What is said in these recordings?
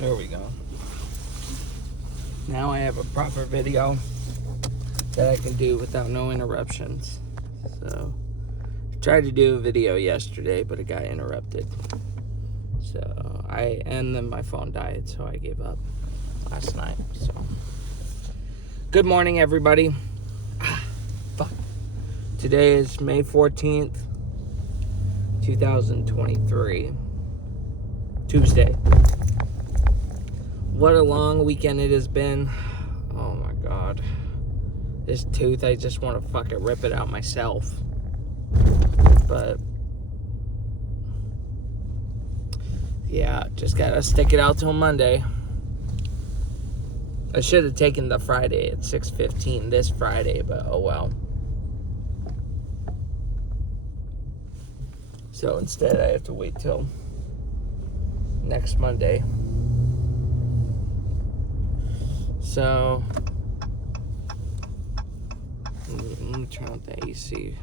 There we go. Now I have a proper video that I can do without no interruptions. So, I tried to do a video yesterday, but it got interrupted. So, and then my phone died, so I gave up last night. So, good morning, everybody. Fuck. Today is May 14th, 2023. Tuesday. What a long weekend it has been. Oh my god. This tooth, I just want to fucking rip it out myself. But yeah, just gotta stick it out till Monday. I should have taken the Friday at 6:15 this Friday, but oh well. So instead I have to wait till next Monday. So let me turn on the AC.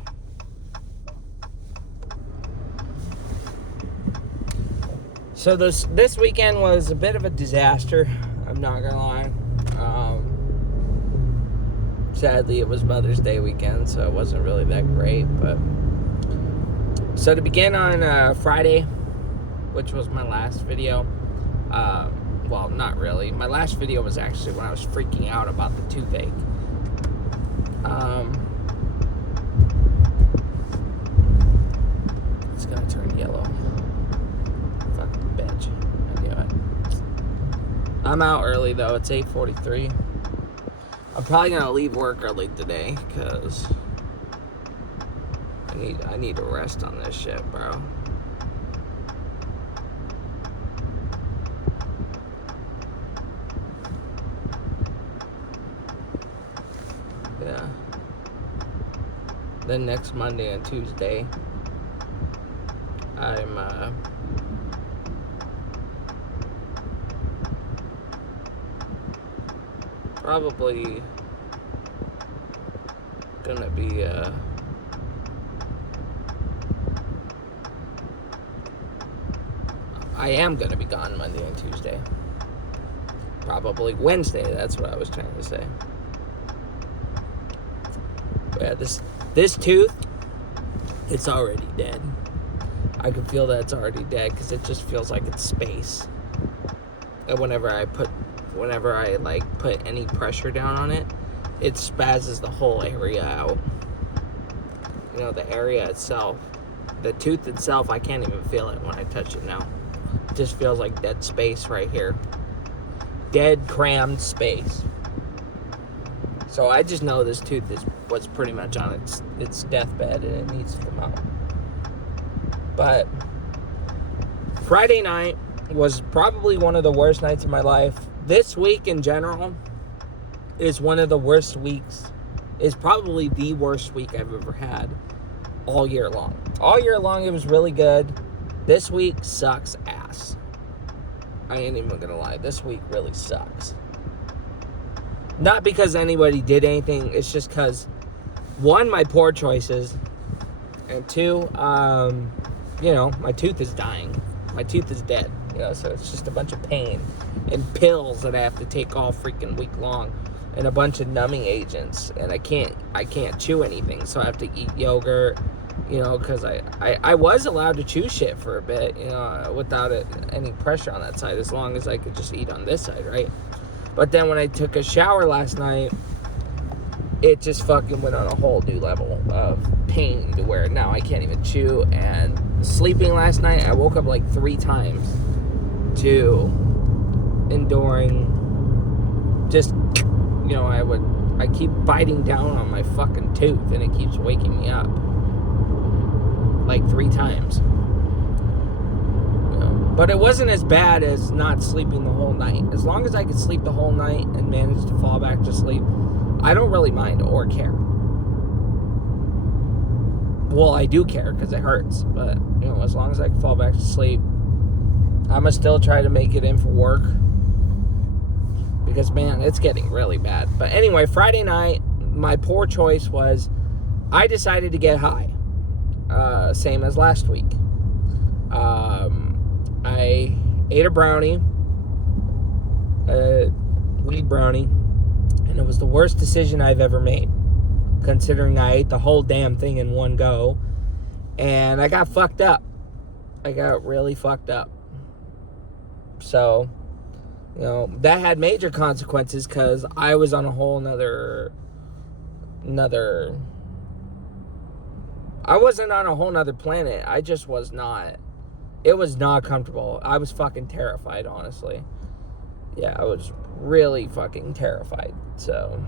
So this weekend was a bit of a disaster. I'm not gonna lie. Sadly, it was Mother's Day weekend, so it wasn't really that great. But so to begin on Friday, which was my last video. Well, not really. My last video was actually when I was freaking out about the toothache. It's gonna turn yellow. Fucking bitch. I knew it. I'm out early though. It's 8:43. I'm probably gonna leave work early today because I need to rest on this shit, bro. Yeah. Then next Monday and Tuesday, I'm probably gonna be I am gonna be gone Monday and Tuesday. Probably Wednesday, that's what I was trying to say. Yeah, this tooth, it's already dead. I can feel that it's already dead because it just feels like it's space. And whenever I put any pressure down on it, it spazzes the whole area out. You know, the area itself, the tooth itself, I can't even feel it when I touch it now. It just feels like dead space right here. Dead, crammed space. So I just know this tooth was pretty much on its deathbed and it needs to come out. But Friday night was probably one of the worst nights of my life. This week in general is one of the worst weeks. Is probably the worst week I've ever had all year long. All year long it was really good. This week sucks ass. I ain't even gonna lie. This week really sucks. Not because anybody did anything. It's just because, one, my poor choices. And two, my tooth is dying. My tooth is dead. So it's just a bunch of pain. And pills that I have to take all freaking week long. And a bunch of numbing agents. And I can't chew anything. So I have to eat yogurt. Because I was allowed to chew shit for a bit. Without any pressure on that side. As long as I could just eat on this side, right? But then when I took a shower last night, it just fucking went on a whole new level of pain to where now I can't even chew. And sleeping last night, I woke up like 3 times to enduring just, I keep biting down on my fucking tooth and it keeps waking me up. Like 3 times. But it wasn't as bad as not sleeping the whole night. As long as I could sleep the whole night and manage to fall back to sleep, I don't really mind or care. Well, I do care because it hurts. But, as long as I can fall back to sleep, I'm going to still try to make it in for work. Because, man, it's getting really bad. But anyway, Friday night, my poor choice was I decided to get high. Same as last week. I ate a brownie, a weed brownie, and it was the worst decision I've ever made, considering I ate the whole damn thing in one go, and I got fucked up. I got really fucked up. So, that had major consequences because I was on a whole nother. I wasn't on a whole nother planet. I just was not. It was not comfortable. I was fucking terrified, honestly. Yeah, I was really fucking terrified. So,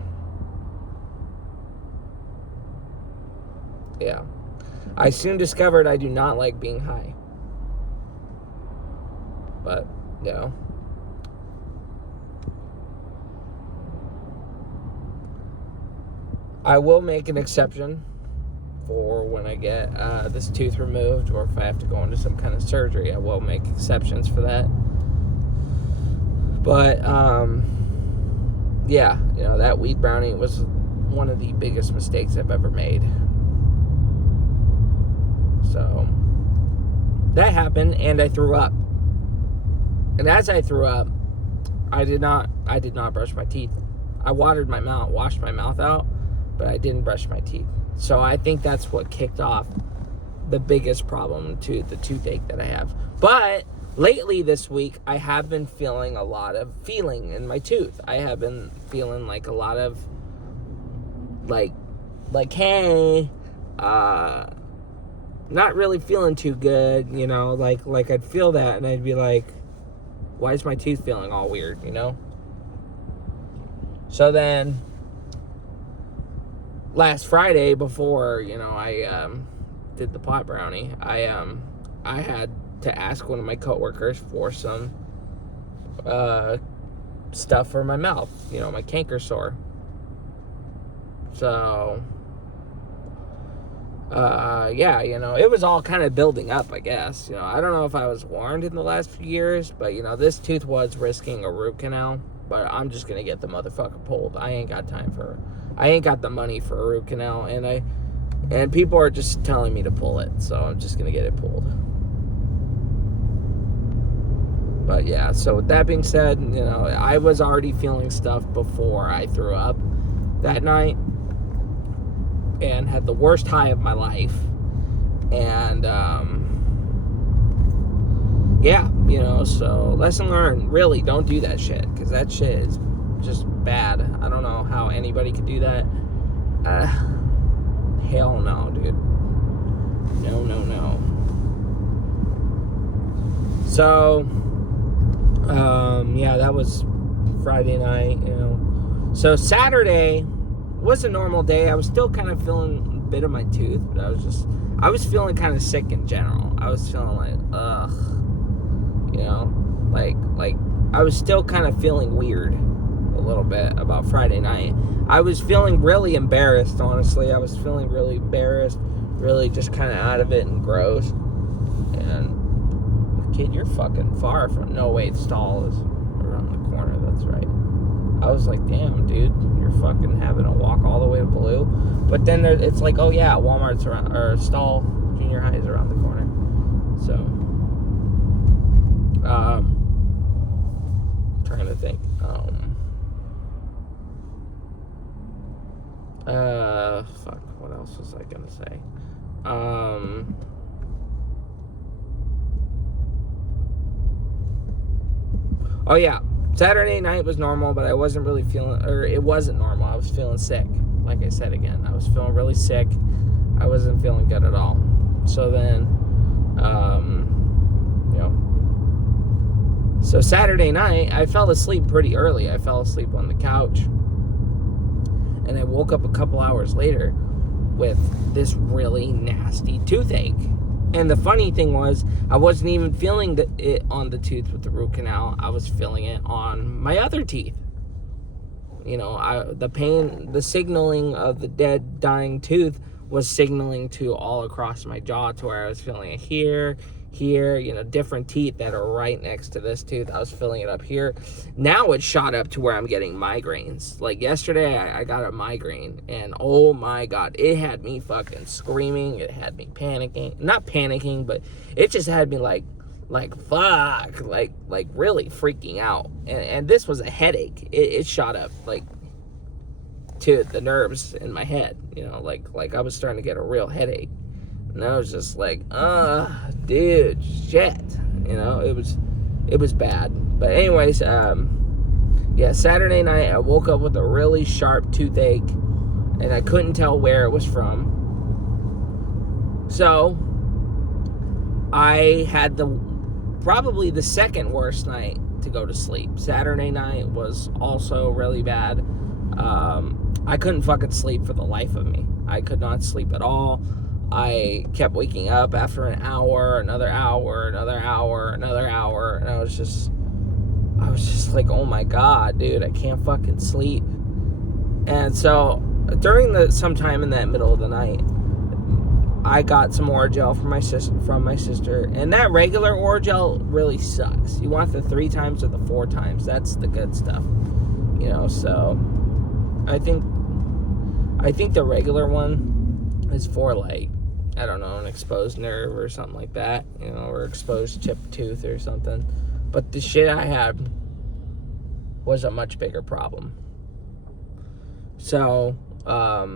yeah. I soon discovered I do not like being high. But, I will make an exception for when I get this tooth removed, or if I have to go into some kind of surgery. I will make exceptions for that. But, yeah, that weed brownie was one of the biggest mistakes I've ever made. So, that happened, and I threw up. And as I threw up, I did not brush my teeth. I washed my mouth out, but I didn't brush my teeth. So I think that's what kicked off the biggest problem to the toothache that I have. But lately this week, I have been feeling a lot of feeling in my tooth. I have been feeling like a lot of, like, hey, not really feeling too good, like I'd feel that and I'd be like, why is my tooth feeling all weird, So then, last Friday, before, I did the pot brownie, I had to ask one of my coworkers for some stuff for my mouth, my canker sore. So, yeah, it was all kind of building up, I guess. I don't know if I was warned in the last few years, but, this tooth was risking a root canal, but I'm just going to get the motherfucker pulled. I ain't got the money for a root canal, and people are just telling me to pull it, so I'm just going to get it pulled. But, yeah, so with that being said, I was already feeling stuff before I threw up that night, and had the worst high of my life. And, yeah, so lesson learned, really, don't do that shit, because that shit is just bad. I don't know how anybody could do that. Hell no, dude. No. So, yeah, that was Friday night, So Saturday was a normal day. I was still kind of feeling a bit of my tooth, but I was feeling kind of sick in general. I was feeling like, ugh, like I was still kind of feeling weird a little bit about Friday night. I was feeling really embarrassed, honestly. I was feeling really embarrassed, really just kind of out of it and gross. And, kid, you're fucking far from, no, wait, stall is around the corner, that's right. I was like, damn, dude, you're fucking having a walk all the way to Blue. But then it's like, oh yeah, Walmart's around, or Stall Junior High is around the corner. So, trying to think. Fuck, what else was I gonna say? Oh yeah. Saturday night was normal, but I wasn't really feeling, or it wasn't normal. I was feeling sick. Like I said again, I was feeling really sick. I wasn't feeling good at all. So then, so Saturday night, I fell asleep pretty early. I fell asleep on the couch. And I woke up a couple hours later with this really nasty toothache. And the funny thing was, I wasn't even feeling it on the tooth with the root canal. I was feeling it on my other teeth. The pain, the signaling of the dead, dying tooth was signaling to all across my jaw, to where I was feeling it here, different teeth that are right next to this tooth. I was feeling it up here. Now it's shot up to where I'm getting migraines. Like yesterday, I got a migraine, and oh my God, it had me fucking screaming. It had me panicking. Not panicking, but it just had me like like fuck, like really freaking out. And this was a headache. It shot up like to the nerves in my head, like I was starting to get a real headache. And I was just like, dude, shit. It was bad. But anyways, Saturday night I woke up with a really sharp toothache, and I couldn't tell where it was from. So I had probably the second worst night to go to sleep. Saturday night was also really bad. I couldn't fucking sleep for the life of me. I could not sleep at all. I kept waking up after an hour, another hour, another hour, another hour, and I was just like, oh my god, dude, I can't fucking sleep. And so during sometime in that middle of the night, I got some Orajel from my sister, and that regular Orajel really sucks. You want the 3 times or the 4 times. That's the good stuff. So I think the regular one is for, like, I don't know, an exposed nerve or something like that, or exposed chipped tooth or something. But the shit I had was a much bigger problem. So, I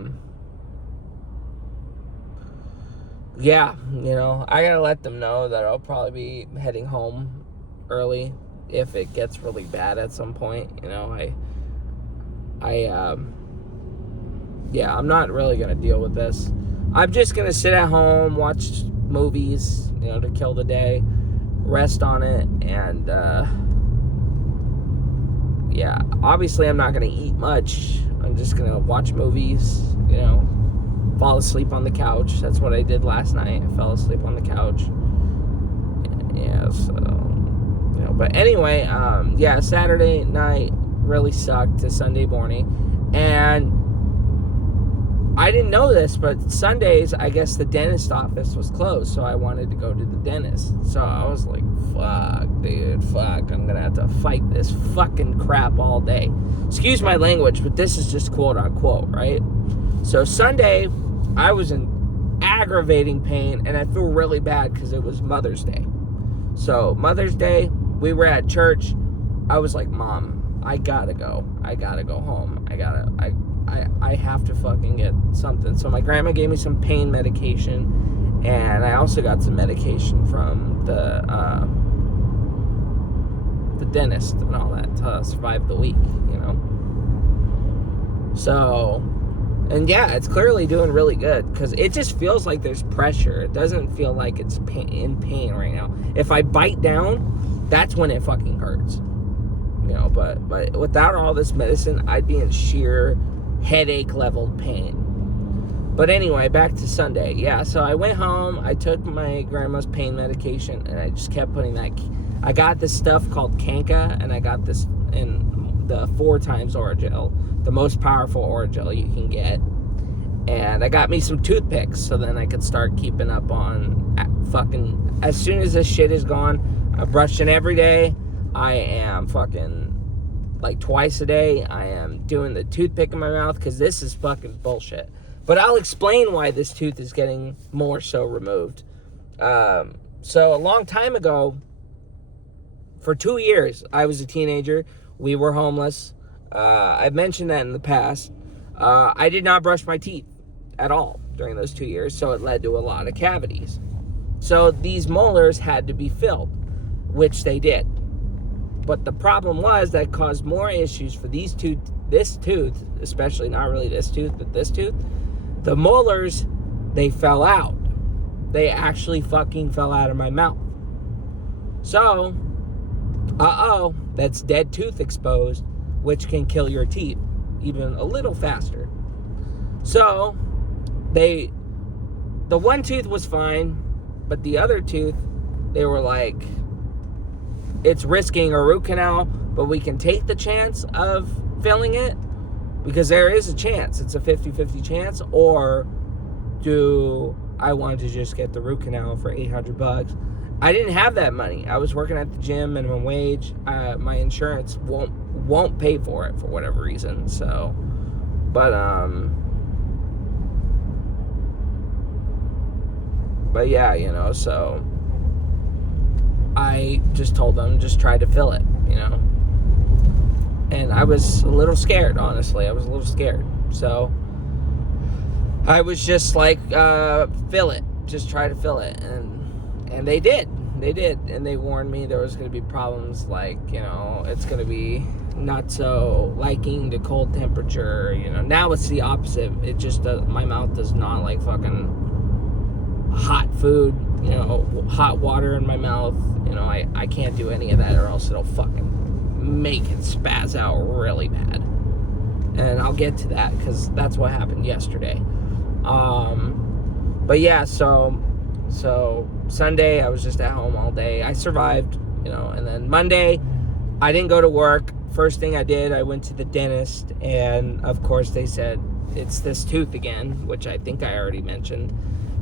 gotta let them know that I'll probably be heading home early if it gets really bad at some point. I'm not really gonna deal with this. I'm just gonna sit at home, watch movies, to kill the day, rest on it, and obviously I'm not gonna eat much. I'm just gonna watch movies, fall asleep on the couch. That's what I did last night. I fell asleep on the couch. But anyway, Saturday night really sucked to Sunday morning. And I didn't know this, but Sundays, I guess the dentist office was closed, so I wanted to go to the dentist. So I was like, fuck, dude, fuck. I'm going to have to fight this fucking crap all day. Excuse my language, but this is just quote unquote, right? So Sunday, I was in aggravating pain, and I feel really bad because it was Mother's Day. So Mother's Day, we were at church. I was like, Mom, I gotta go. I gotta go home. I have to fucking get something. So my grandma gave me some pain medication, and I also got some medication from the dentist and all that to survive the week, So, and it's clearly doing really good, because it just feels like there's pressure. It doesn't feel like it's in pain right now. If I bite down, that's when it fucking hurts. But without all this medicine, I'd be in sheer headache level pain. But anyway, back to Sunday. So I went home, I took my grandma's pain medication, and I just kept putting that. I got this stuff called Kanka, and I got this in the 4 times Orajel, the most powerful Orajel you can get. And I got me some toothpicks, so then I could start keeping up on fucking, as soon as this shit is gone, I'm brushing every day. I am fucking, like, twice a day, I am doing the toothpick in my mouth, because this is fucking bullshit. But I'll explain why this tooth is getting more so removed. So a long time ago, for 2 years, I was a teenager. We were homeless. I've mentioned that in the past. I did not brush my teeth at all during those 2 years, so it led to a lot of cavities. So these molars had to be filled, which they did. But the problem was that caused more issues for this tooth, especially, not really this tooth, but this tooth. The molars, they fell out. They actually fucking fell out of my mouth. So, that's dead tooth exposed, which can kill your teeth even a little faster. So, the one tooth was fine, but the other tooth, they were like, it's risking a root canal, but we can take the chance of filling it, because there is a chance. It's a 50-50 chance. Or do I want to just get the root canal for $800? I didn't have that money. I was working at the gym, minimum wage. My insurance won't pay for it for whatever reason. So, but yeah, so I just told them, just try to fill it, you know. And I was a little scared, honestly. I was a little scared. So I was just like, fill it. Just try to fill it. And they did. They did. And they warned me there was going to be problems like, you know, it's going to be not so liking the cold temperature, you know. Now it's the opposite. It just does, my mouth does not like fucking hot food, you know, hot water in my mouth. You know, I can't do any of that or else it'll fucking make it spaz out really bad. And I'll get to that because that's what happened yesterday. But yeah, so Sunday I was just at home all day. I survived, you know, and then Monday I didn't go to work. First thing I did, I went to the dentist, and of course they said it's this tooth again, which I think I already mentioned.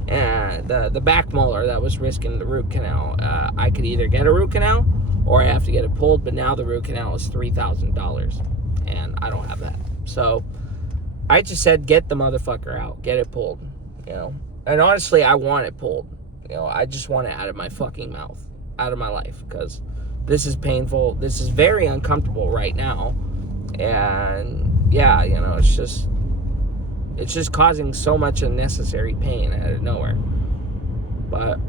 And the back molar that was risking the root canal. I could either get a root canal or I have to get it pulled, but now the root canal is $3,000 and I don't have that. So I just said, get the motherfucker out, get it pulled, you know. And honestly, I want it pulled. You know, I just want it out of my fucking mouth, out of my life, because this is painful. This is very uncomfortable right now. And yeah, you know, it's just causing so much unnecessary pain out of nowhere. But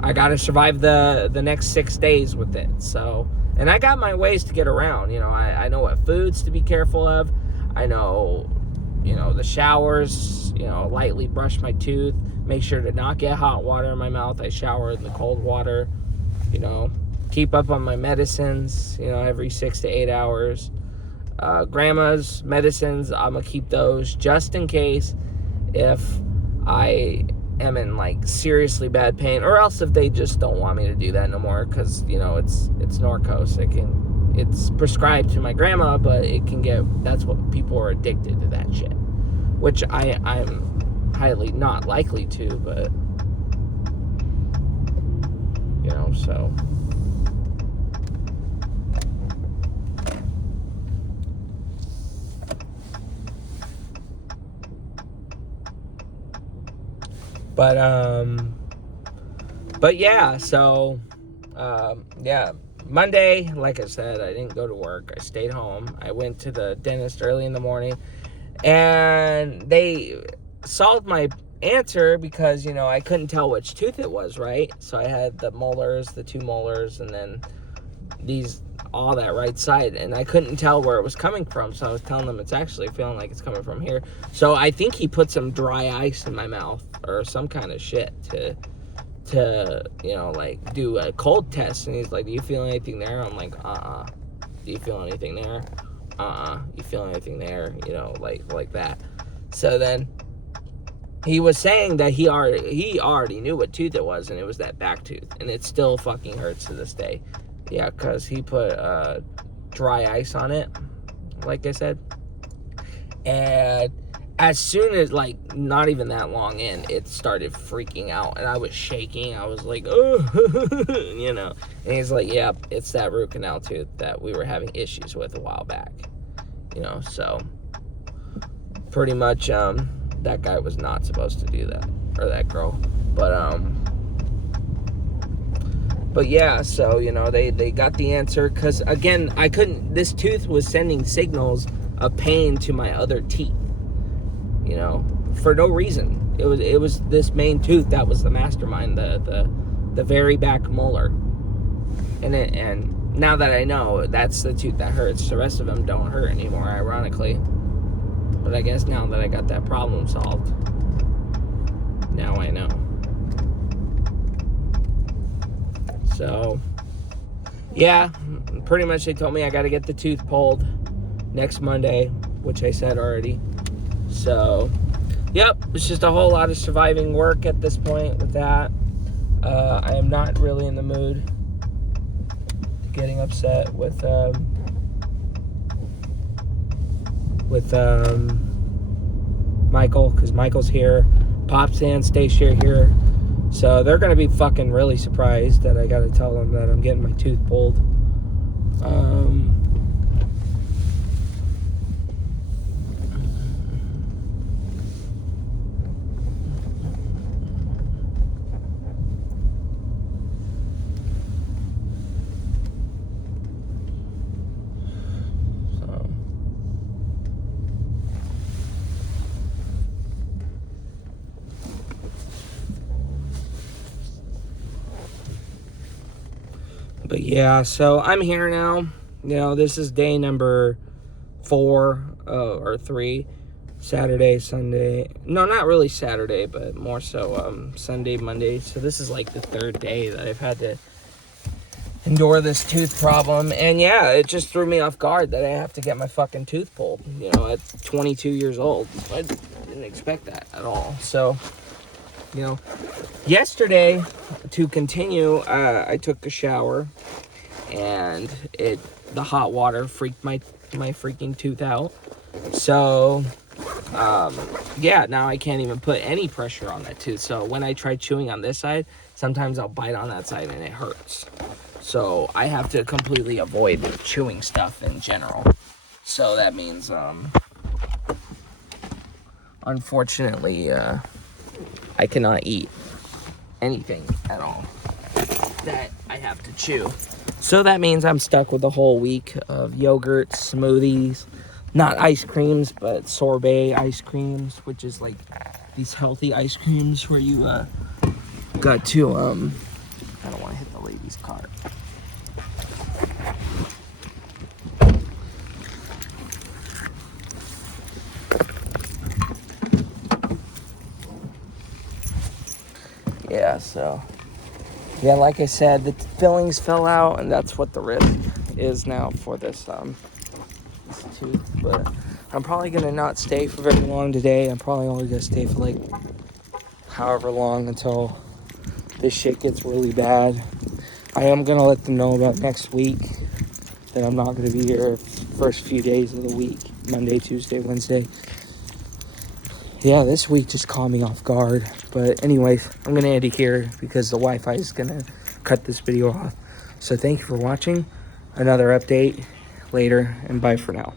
I gotta survive the next 6 days with it. So, and I got my ways to get around. You know, I know what foods to be careful of. I know, you know, the showers, you know, lightly brush my tooth, make sure to not get hot water in my mouth. I shower in the cold water, you know, keep up on my medicines, you know, every 6 to 8 hours. Grandma's medicines, I'm gonna keep those just in case if I am in like seriously bad pain, or else if they just don't want me to do that no more, because you know it's Norcos. It's prescribed to my grandma, but it can get, that's what people are addicted to, that shit, which I'm highly not likely to, but you know, so but yeah, so yeah, Monday, like I said, I didn't go to work. I stayed home. I went to the dentist early in the morning, and they solved my answer because, you know, I couldn't tell which tooth it was, right? So I had the molars, the 2 molars, and then these, all that right side, and I couldn't tell where it was coming from. So I was telling them it's actually feeling like it's coming from here. So I think he put some dry ice in my mouth or some kind of shit to you know, like do a cold test. And he's like, do you feel anything there? I'm like, do you feel anything there? You feel anything there? You know, like that. So then he was saying that he already knew what tooth it was, and it was that back tooth, and it still fucking hurts to this day. Yeah, because he put dry ice on it, like I said. And as soon as, like, not even that long in, it started freaking out, and I was shaking. I was like, oh, you know. And he's like, yeah, it's that root canal tooth that we were having issues with a while back, you know. So pretty much that guy was not supposed to do that, or that girl. But yeah, so, you know, they got the answer, because again, this tooth was sending signals of pain to my other teeth, you know, for no reason. It was this main tooth that was the mastermind, the very back molar. And now that I know, that's the tooth that hurts. The rest of them don't hurt anymore, ironically. But I guess now that I got that problem solved, now I know. So, yeah, pretty much they told me I got to get the tooth pulled next Monday, which I said already. So, yep, it's just a whole lot of surviving work at this point with that. I am not really in the mood getting upset with Michael, because Michael's here. Pops and Stacia here. So they're going to be fucking really surprised that I got to tell them that I'm getting my tooth pulled. But yeah, so I'm here now. You know, this is day number 4 or 3. Saturday, Sunday. No, not really Saturday, but more so Sunday, Monday. So this is like the 3rd day that I've had to endure this tooth problem. And yeah, it just threw me off guard that I have to get my fucking tooth pulled, you know, at 22 years old. I didn't expect that at all. So, you know, yesterday, to continue, I took a shower, and the hot water freaked my freaking tooth out. So yeah, now I can't even put any pressure on that tooth. So when I try chewing on this side, sometimes I'll bite on that side and it hurts. So I have to completely avoid chewing stuff in general. So that means unfortunately I cannot eat anything at all that I have to chew. So that means I'm stuck with a whole week of yogurt, smoothies, not ice creams, but sorbet ice creams, which is like these healthy ice creams where you got to I don't want to hit the lady's cart. Yeah, so yeah, like I said, the fillings fell out, and that's what the risk is now for this tooth. But I'm probably gonna not stay for very long today. I'm probably only gonna stay for like however long until this shit gets really bad. I am gonna let them know about next week that I'm not gonna be here first few days of the week, Monday, Tuesday, Wednesday. Yeah, this week just caught me off guard. But anyways, I'm gonna end it here because the Wi-Fi is gonna cut this video off. So thank you for watching. Another update later, and bye for now.